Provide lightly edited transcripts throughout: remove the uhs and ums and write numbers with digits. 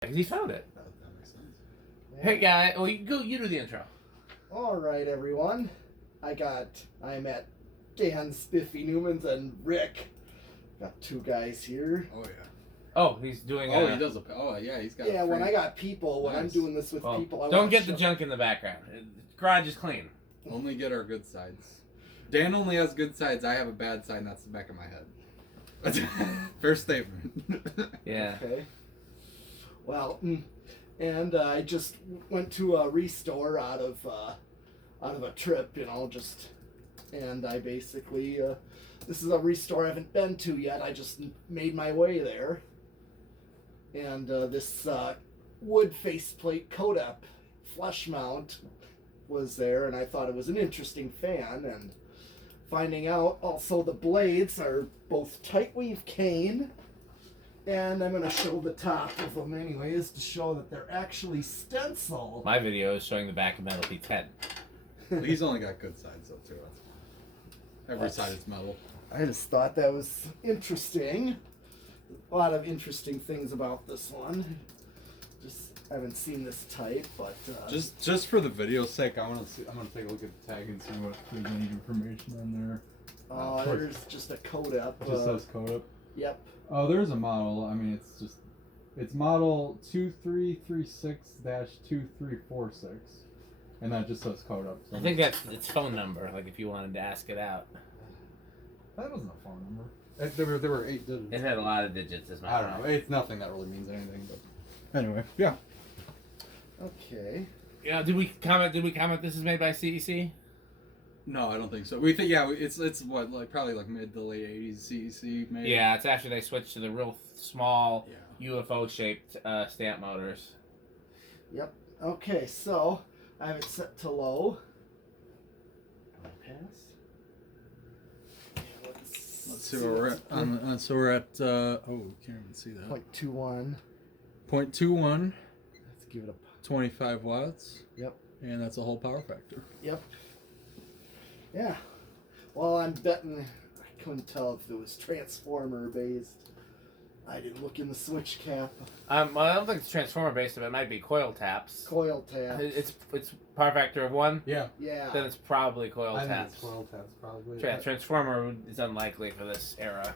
Because he found it. That makes sense. Yeah. Hey, guy. Well, you do the intro. All right, everyone. I'm at Dan Spiffy Newman's and Rick. Got two guys here. Oh, yeah. Oh, he's doing. Oh, he does a. Oh, yeah, he's got. Yeah, when I got people, when I'm doing this with people, I don't get the junk in the background. The garage is clean. Only get our good sides. Dan only has good sides. I have a bad side, and that's the back of my head. Fair statement. Yeah. Okay. Well, and I just went to a restore out of a trip, and I basically this is a restore I haven't been to yet. I just made my way there, and this wood faceplate Codep flush mount was there, and I thought it was an interesting fan, and finding out also the blades are both tight weave cane. And I'm going to show the top of them anyways to show that they're actually stencil. My video is showing the back of Metal P10. He's only got good sides, though, too. Every side is metal. I just thought that was interesting. A lot of interesting things about this one. Just haven't seen this type, but... Just for the video's sake, I'm gonna take a look at the tag and see what there's any information on there. There's just a Codep. It just says Codep. Yep. Oh, there's a model. I mean, it's model 2336-2346, and that just says Codep. So I think that's its phone number. Like if you wanted to ask it out. That wasn't a phone number. There were 8 digits. It had a lot of digits. As I don't know. It's nothing that really means anything, but anyway, yeah. Okay. Yeah. Did we comment? This is made by CEC? No, I don't think so. We think it's what probably mid to late 80s CEC maybe. Yeah, it's actually they switched to the real small UFO shaped stamp motors. Yep. Okay, so I have it set to low. Pass. Let's see where we're at. So we're at oh, we can't even see that. 0.21. 0.21. Let's give it a 25 watts. Yep. And that's a whole power factor. Yep. Yeah. Well, I'm betting I couldn't tell if it was transformer based. I didn't look in the switch cap. Well, I don't think it's transformer based, but it might be coil taps. Coil taps. It's power factor of 1. Yeah. Yeah. Then it's probably coil I think taps. it's coil taps probably. Yeah, transformer is unlikely for this era.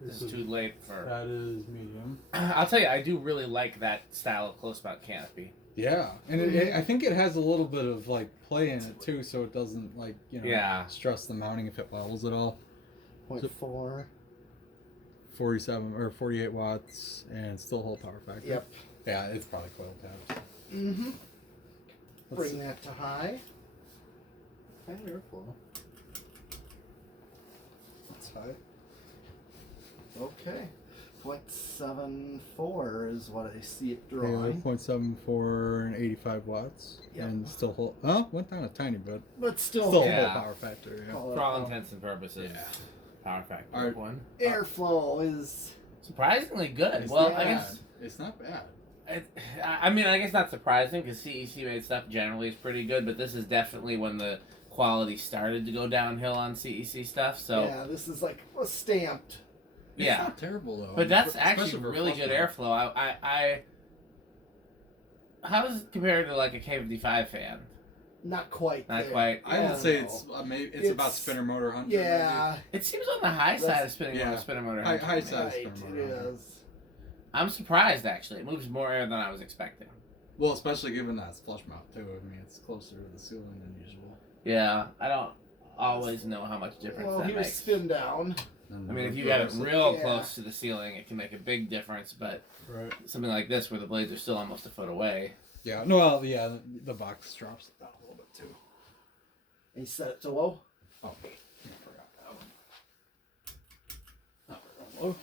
This is too late for. That is medium. I'll tell you, I do really like that style of close mount canopy. Yeah, and I think it has a little bit of play in it too, so it doesn't stress the mounting if it levels at all. 0.4. 47 or 48 watts and still whole power factor. Yep. Yeah, it's probably coil taps. Mm-hmm. Bring that to high. And airflow. That's high. Okay. 0.74 is what I see it drawing. 0.74 and 85 watts. Yep. And still whole. Oh, went down a tiny bit. But still whole Yeah. power factor. Yeah. For all intents and purposes, power factor of 1. Airflow is Surprisingly good. It's Well, not I bad. guess. It's not bad. I mean, I guess not surprising because CEC made stuff generally is pretty good, but this is definitely when the quality started to go downhill on CEC stuff. So yeah, this is like a stamped. It's not terrible though. But that's Especially actually for really good airflow. How does it compare to like a K55 fan? Not quite. Not there. quite. I would say it's about spinner motor 100. Yeah. It seems on the high side of spinning motor. Spinner motor. High side Right, spinner it motor. is. I'm surprised actually. It moves more air than I was expecting. Well, especially given that it's flush mount too. I mean, it's closer to the ceiling than usual. Yeah, I don't always know how much difference Well, that here's makes. spin down. I mean, if you got it real close to the ceiling, it can make a big difference. But something like this, where the blades are still almost a foot away. Yeah. No. Well, yeah. The box drops it down a little bit too. And you set it to low. Oh, I forgot that one. Low.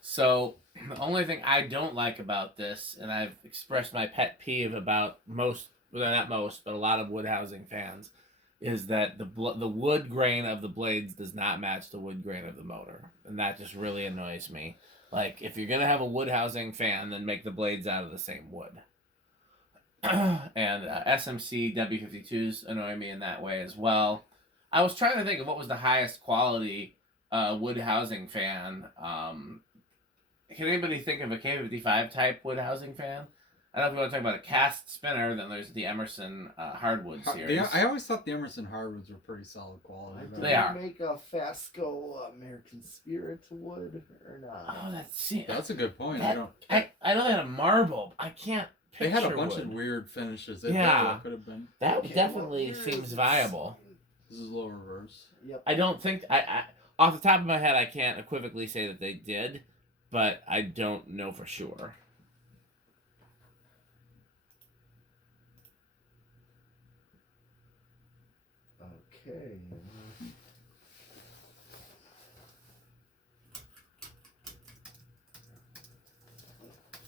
So the only thing I don't like about this, and I've expressed my pet peeve about most, well, not most, but a lot of wood housing fans, is that the wood grain of the blades does not match the wood grain of the motor, and that just really annoys me. Like, if you're gonna have a wood housing fan, then make the blades out of the same wood. And SMC W52s annoy me in that way as well. I was trying to think of what was the highest quality wood housing fan can anybody think of a K55 type wood housing fan? I don't know if you want to talk about a cast spinner. Then there's the Emerson hardwood series. I always thought the Emerson hardwoods were pretty solid quality. They are. Make a Fasco American Spirit wood or not? Oh, that's a good point. I know they had a marble. I can't. They had a bunch wood. of weird finishes. Yeah. Could have been. That definitely seems viable. This is a little reverse. Yep. I don't think I off the top of my head I can't equivocally say that they did, but I don't know for sure. Okay.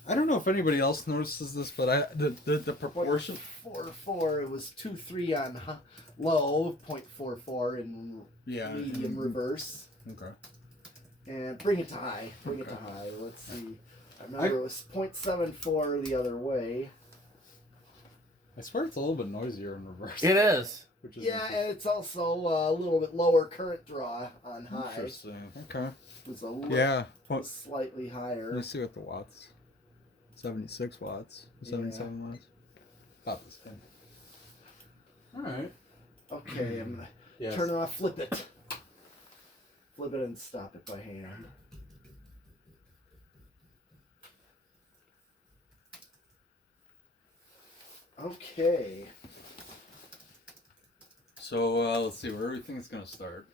I don't know if anybody else notices this, but the proportion 0.44. It was 2.3 on low, 0.44 in medium reverse. Okay. And bring it to high. Bring it to high. Let's see. I remember it was 0.74 the other way. I swear it's a little bit noisier in reverse. It is. Which is Yeah, and it's also a little bit lower current draw on high. interesting. Okay. It's a little slightly higher. Let me see what the watts. 76 watts. 77 watts. About the same. Alright. Okay, I'm gonna turn it off, flip it. Flip it and stop it by hand. Okay. So let's see where everything's gonna start.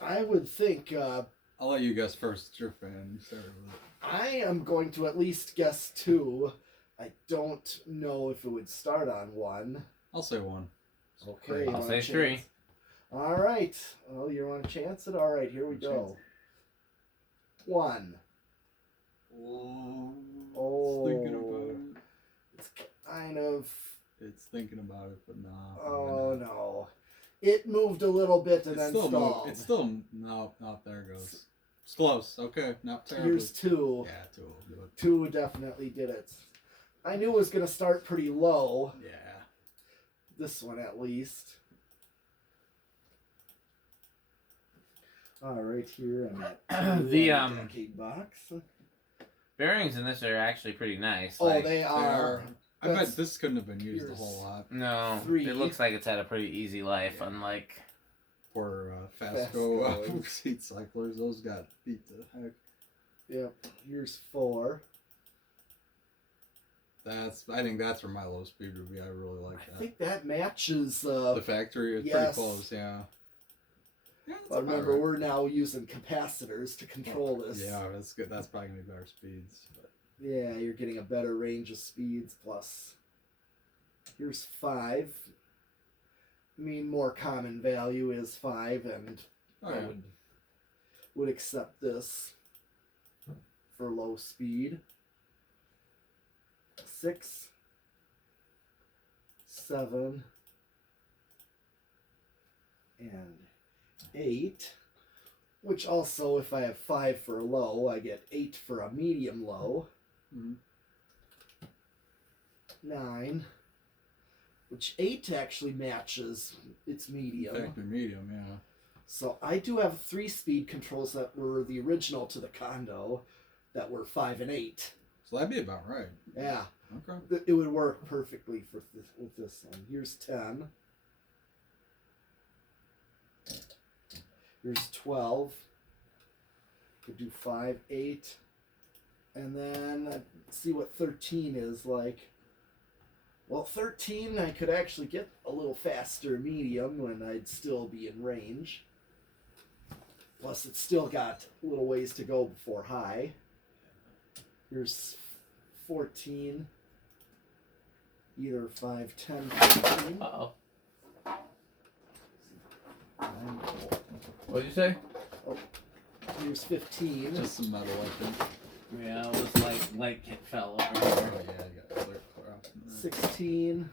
I would think I'll let you guess first. It's your fan. You started with it. I am going to at least guess 2. I don't know if it would start on 1. I'll say 1. Okay. I'll say 3. All right. Oh, you want to chance it? All right, here we go. 1. Oh. It's thinking about it. It's kind of. It's thinking about it, but no. Oh no. It moved a little bit and then stalled. It's still no. There it goes. It's close. Okay, not terrible. Here's 2. Yeah, 2 will do it. 2 definitely did it. I knew it was gonna start pretty low. Yeah. This one at least. All right, here I'm at The decade box. bearings in this are actually pretty nice. Oh, they are. I bet this couldn't have been used a whole lot. No, 3. it looks like it's had a pretty easy life, unlike For Fasco seat cyclers, those got beat to heck. Yep. Here's 4. I think that's where my low speed would be. I really like that. I think that matches. The factory is pretty close, yeah. But remember, we're now using capacitors to control this. Yeah, that's good. That's probably gonna be better speeds. But. Yeah, you're getting a better range of speeds. Plus, here's 5. I mean, more common value is 5, and I would accept this for low speed. 6, 7, and 8, which also, if I have 5 for a low, I get 8 for a medium low. 9, which 8 actually matches its medium. Factory medium, yeah. So I do have 3 speed controls that were the original to the condo that were 5 and 8. So that'd be about right. Yeah. Okay. It would work perfectly for with this one. Here's 10. Here's 12. Could do 5, 8. And then see what 13 is like. Well, 13 I could actually get a little faster medium when I'd still be in range. Plus it's still got a little ways to go before high. Here's 14. Either 5, 10, 15. Uh-oh. What'd you say? Oh, here's 15. Just some metal, I think. Yeah, it was like light kit fell over Oh here. yeah, you got clear off. 16.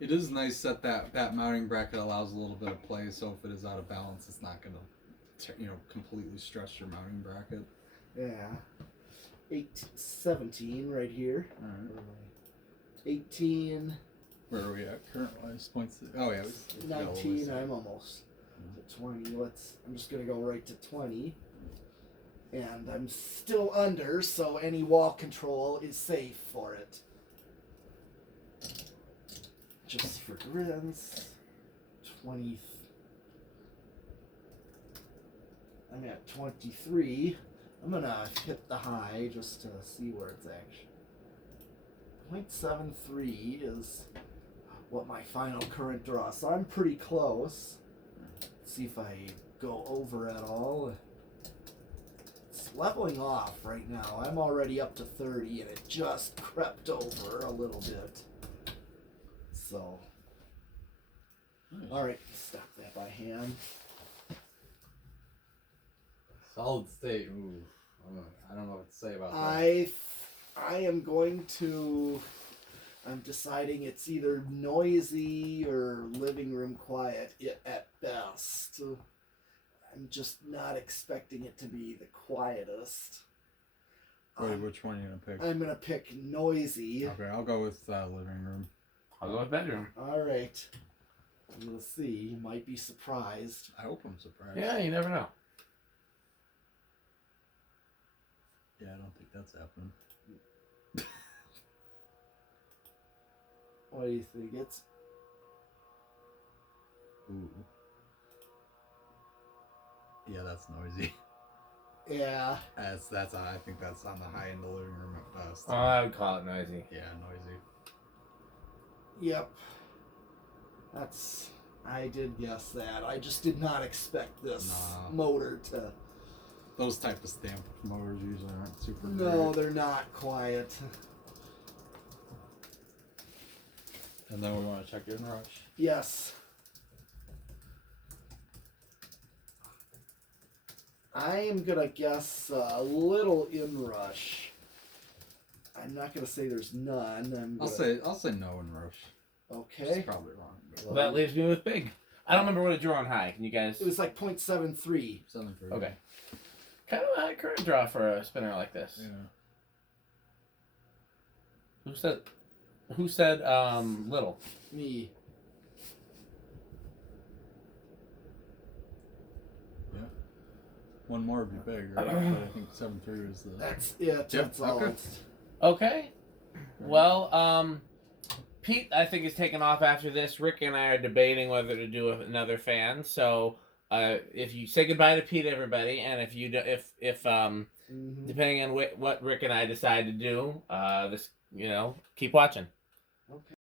It is nice that that mounting bracket allows a little bit of play, so if it is out of balance, it's not gonna, completely stress your mounting bracket. Yeah. 17 right here. All right. 18. Where are we at current-wise? Points. Oh yeah. 19. I'm almost to 20. I'm just gonna go right to 20. And I'm still under, so any wall control is safe for it. Just for grins, 20. I'm at 23. I'm gonna hit the high just to see where it's actually. 0.73 is what my final current draw, so I'm pretty close. Let's see if I go over at all. It's leveling off right now. I'm already up to 30 and it just crept over a little bit. So, alright, stop that by hand. Solid state. Ooh, I don't know what to say about that. I am going to. I'm deciding it's either noisy or living room quiet at best. I'm just not expecting it to be the quietest. Wait, which one are you gonna pick? I'm gonna pick noisy. Okay, I'll go with living room. I'll go with bedroom. All right. We'll see. You might be surprised. I hope I'm surprised. Yeah, you never know. Yeah, I don't think that's happening. What do you think? It's Ooh. Yeah, that's noisy. yeah. That's I think that's on the high end of the living room at best. Oh, I would call it noisy. Yeah, noisy. Yep. I did guess that. I just did not expect this motor to. Those type of stamp motors usually aren't super No, great. they're not quiet. And then we want to check Inrush. Yes. I am gonna guess a little Inrush. I'm not gonna say there's none. I'll say no Inrush. Okay. It's probably wrong. But Well, that leaves me with big. I don't remember what it drew on high. Can you guys? It was like 0.73. 7 Okay. Kind of a high current draw for a spinner like this. Yeah. Who said little? Me. Yeah. One more would be big, right? But I think 7.3 was the. That's it. That's all. Okay. Okay. Well, Pete, I think, is taking off after this. Rick and I are debating whether to do another fan. So, if you say goodbye to Pete, everybody, and if you depending on what Rick and I decide to do, keep watching. Okay.